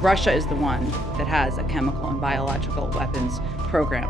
Russia is the one that has a chemical and biological weapons program.